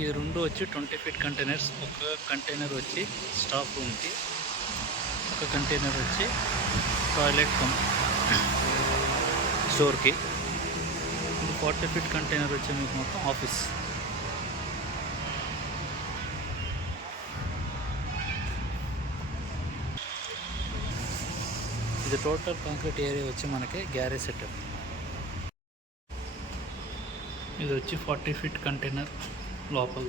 ఈ రెండు వచ్చి 20 ఫీట్ కంటైనర్స్. ఒక కంటైనర్ వచ్చి స్టాఫ్ రూమ్కి, ఒక కంటైనర్ వచ్చి టాయిలెట్ స్టోర్కి. 40 ఫీట్ కంటైనర్ వచ్చి మీకు మొత్తం ఆఫీస్. ఇది టోటల్ కాంక్రీట్ ఏరియా వచ్చి మనకి గ్యారేజ్ సెటప్. ఇది వచ్చి 40 ఫీట్ కంటైనర్ లోపల.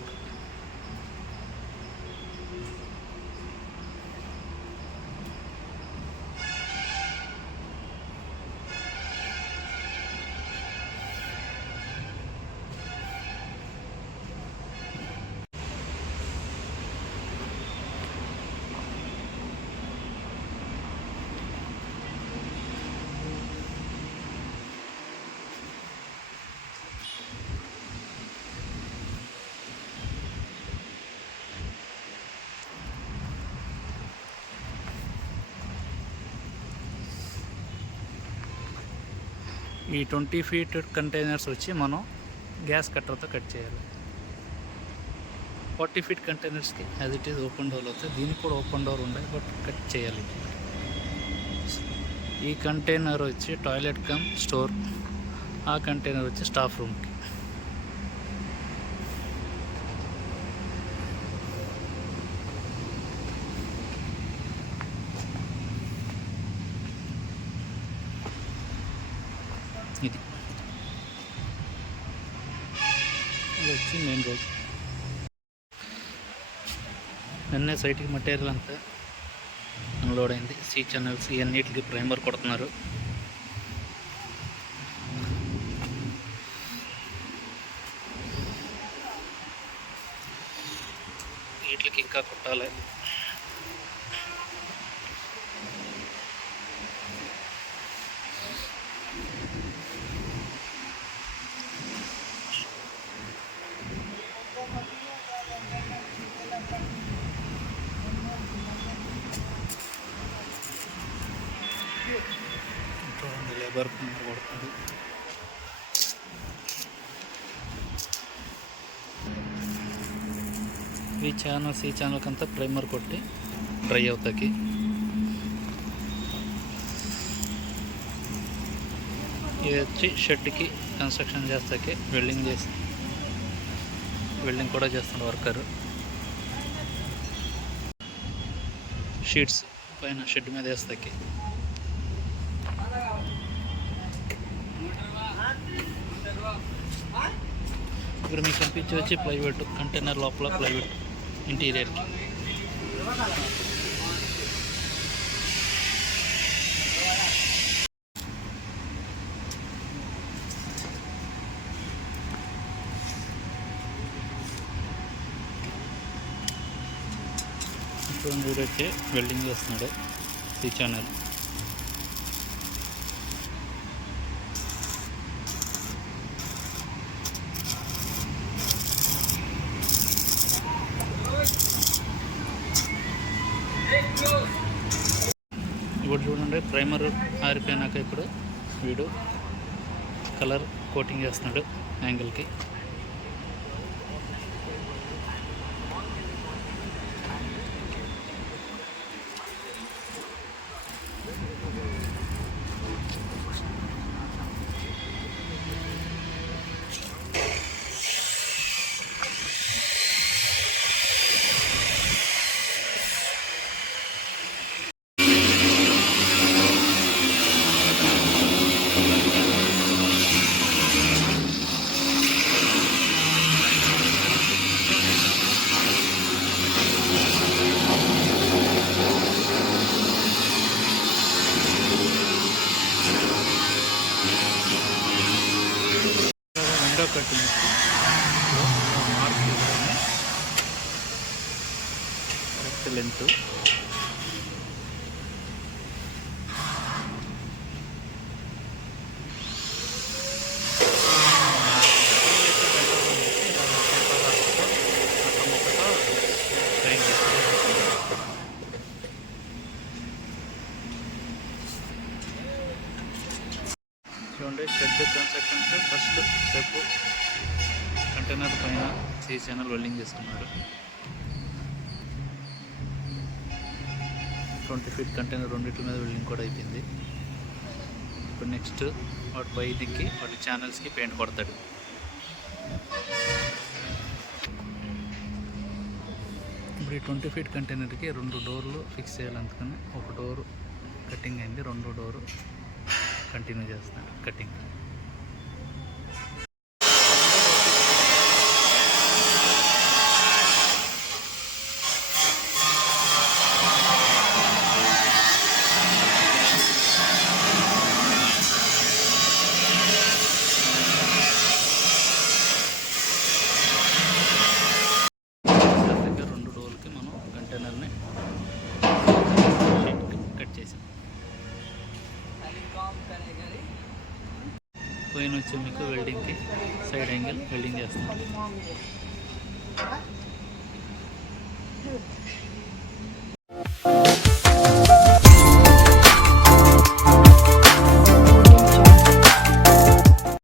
ఈ 20 ఫీట్ కంటైనర్స్ వచ్చి మనం గ్యాస్ కట్టర్తో కట్ చేయాలి. 40 ఫీట్ కంటైనర్స్కి as it is open door అవుతుంది. దీనికి కూడా ఓపెన్ డోర్ ఉండాలి, బట్ కట్ చేయాలి. ఈ కంటైనర్ వచ్చి టాయిలెట్ కమ్ స్టోర్, ఆ కంటైనర్ వచ్చి స్టాఫ్ రూమ్కి. ఇది వచ్చి మెయిన్ రోడ్. నిన్నే సైట్కి మెటీరియల్ అంతా అన్లోడ్ అయింది. సీ ఛానల్స్ ఇవన్నిటికి ప్రైమర్ కొడుతున్నారు. వీటికి ఇంకా కొట్టాలి. లేబర్ కొడుతుంది. ఈ ఛానల్కి అంతా ప్రైమర్ కొట్టి డ్రై అవుతాకి. ఇది వచ్చి షెడ్కి కన్స్ట్రక్షన్ చేస్తాకి వెల్డింగ్ కూడా చేస్తున్న వర్కర్. షీట్స్ పైన షెడ్ మీద వేస్తాకి. ఇక్కడ మీకు కనిపించి వచ్చి ప్లైవుడ్ కంటైనర్ లోపల ప్లైవుడ్ ఇంటీరియర్కి. ఇప్పుడు వీడు వచ్చి వెల్డింగ్ చేస్తున్నాడు ఈ ఛానల్. ఇప్పుడు చూడండి, ప్రైమర్ ఆరిపోయినాక ఇప్పుడు వీడు కలర్ కోటింగ్ చేస్తున్నాడు యాంగిల్కి. Window cutting mark correct length. చూడండి, shed constructions first step container పైన సి ఛానల్ వెల్డింగ్ చేసుకున్నారు. 20 ఫీట్ కంటైనర్ రెండింటి మీద వెల్డింగ్ కూడా అయిపోయింది. ఇప్పుడు నెక్స్ట్ వాటి పైకి వాటి ఛానల్స్కి పెయింట్ కొడతాడు. ఇప్పుడు ఈ 20 ఫీట్ కంటైనర్కి 2 డోర్లు ఫిక్స్ చేయాలి. అందుకని ఒక డోరు కటింగ్ అయింది, 2వ డోరు కంటిన్యూ చేస్తున్నాడు కటింగ్. పైన వచ్చి మీకు వెల్డింగ్కి సైడ్ యాంగిల్ వెల్డింగ్ చేస్తాం.